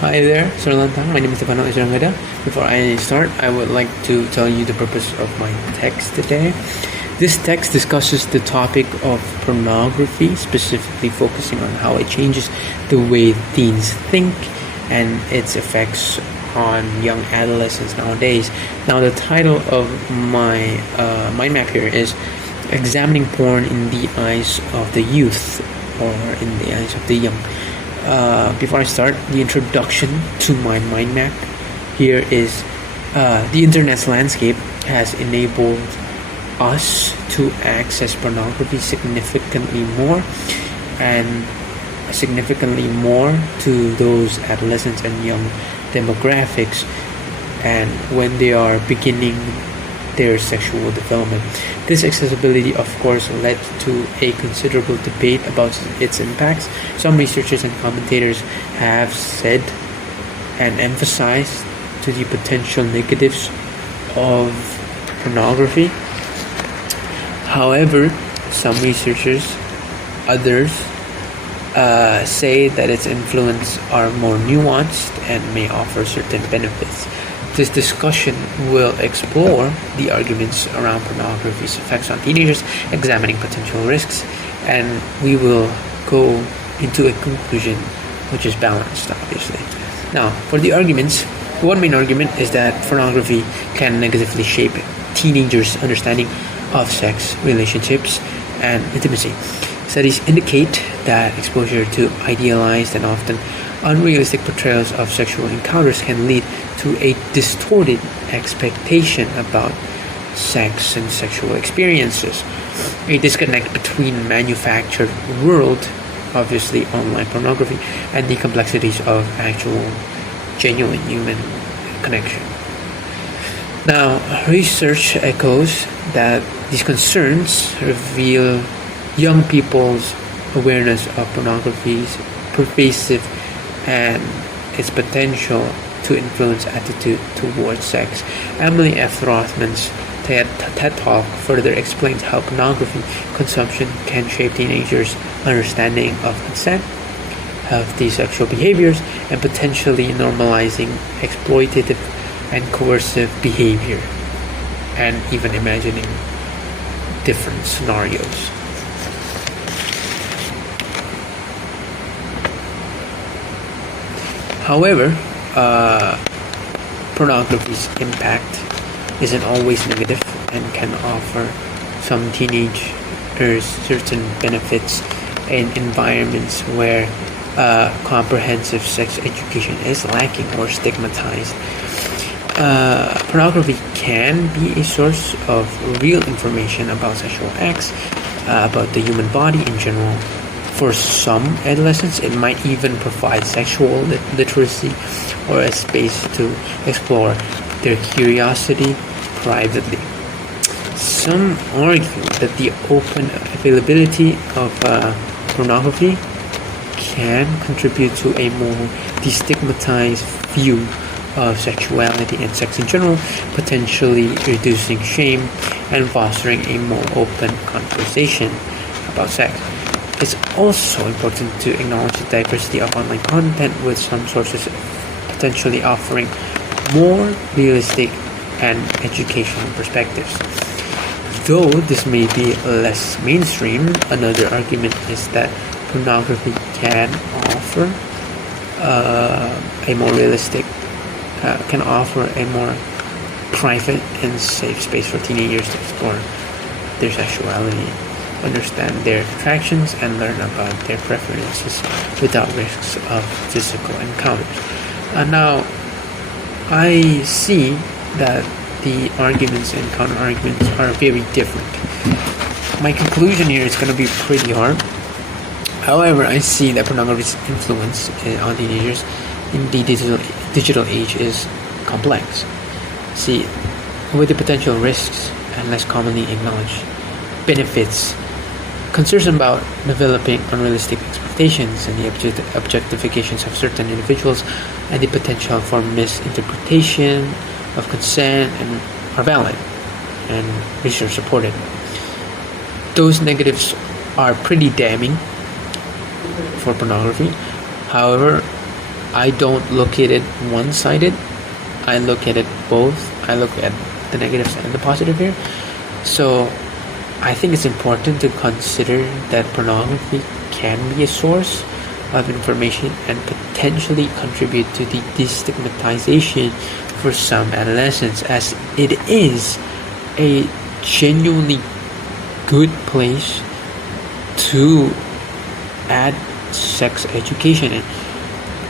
Hi there, Sir. My name is Devano. Before I start, I would like to tell you the purpose of my text today. This text discusses the topic of pornography, specifically focusing on how it changes the way teens think and its effects on young adolescents nowadays. Now, the title of my mind map here is Examining Porn in the Eyes of the Youth, or in the eyes of the young. Before I start, the introduction to my mind map here is the internet's landscape has enabled us to access pornography significantly more to those adolescents and young demographics, and when they are beginning their sexual development. This accessibility, of course, led to a considerable debate about its impacts. Some researchers and commentators have said and emphasized to the potential negatives of pornography. However, some researchers, others, say that its influence are more nuanced and may offer certain benefits. This discussion will explore the arguments around pornography's effects on teenagers, examining potential risks, and we will go into a conclusion which is balanced, obviously. Now, for the arguments, one main argument is that pornography can negatively shape teenagers' understanding of sex, relationships, and intimacy. Studies indicate that exposure to idealized and often unrealistic portrayals of sexual encounters can lead to a distorted expectation about sex and sexual experiences. A disconnect between manufactured world, obviously online pornography, and the complexities of actual genuine human connection. Now, research echoes that these concerns reveal young people's awareness of pornography's pervasive and its potential to influence attitude towards sex. Emily F. Rothman's TED Talk further explains how pornography consumption can shape teenagers' understanding of consent, healthy sexual behaviors, and potentially normalizing exploitative and coercive behavior, and even imagining different scenarios. However, pornography's impact isn't always negative and can offer some teenagers certain benefits in environments where comprehensive sex education is lacking or stigmatized. Pornography can be a source of real information about sexual acts, about the human body in general. For some adolescents, it might even provide sexual literacy or a space to explore their curiosity privately. Some argue that the open availability of pornography can contribute to a more destigmatized view of sexuality and sex in general, potentially reducing shame and fostering a more open conversation about sex. It's also important to acknowledge the diversity of online content, with some sources potentially offering more realistic and educational perspectives. Though this may be less mainstream, another argument is that pornography can offer a more private and safe space for teenagers to explore their sexuality, understand their attractions, and learn about their preferences without risks of physical encounters. Now, I see that the arguments and counter-arguments are very different. My conclusion here is going to be pretty hard. However, I see that pornography's influence on teenagers in the digital age is complex. See, with the potential risks and less commonly acknowledged benefits, concerns about developing unrealistic expectations and the objectifications of certain individuals, and the potential for misinterpretation of consent are valid and research supported. Those negatives are pretty damning for pornography. However, I don't look at it one-sided. I look at it both. I look at the negatives and the positive here. So I think it's important to consider that pornography can be a source of information and potentially contribute to the destigmatization for some adolescents, as it is a genuinely good place to add sex education in.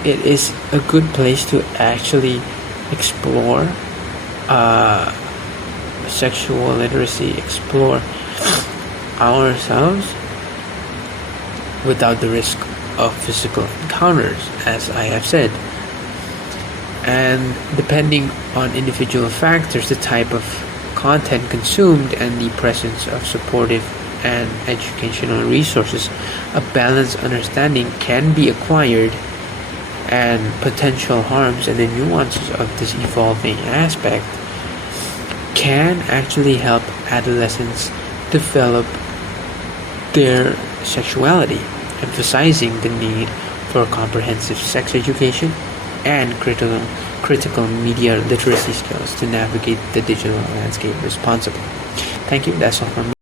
It is a good place to actually explore sexual literacy, explore ourselves without the risk of physical encounters, as I have said. And depending on individual factors, the type of content consumed, and the presence of supportive and educational resources, a balanced understanding can be acquired, and potential harms and the nuances of this evolving aspect can actually help adolescents develop their sexuality, emphasizing the need for comprehensive sex education and critical media literacy skills to navigate the digital landscape responsibly. Thank you. That's all from me.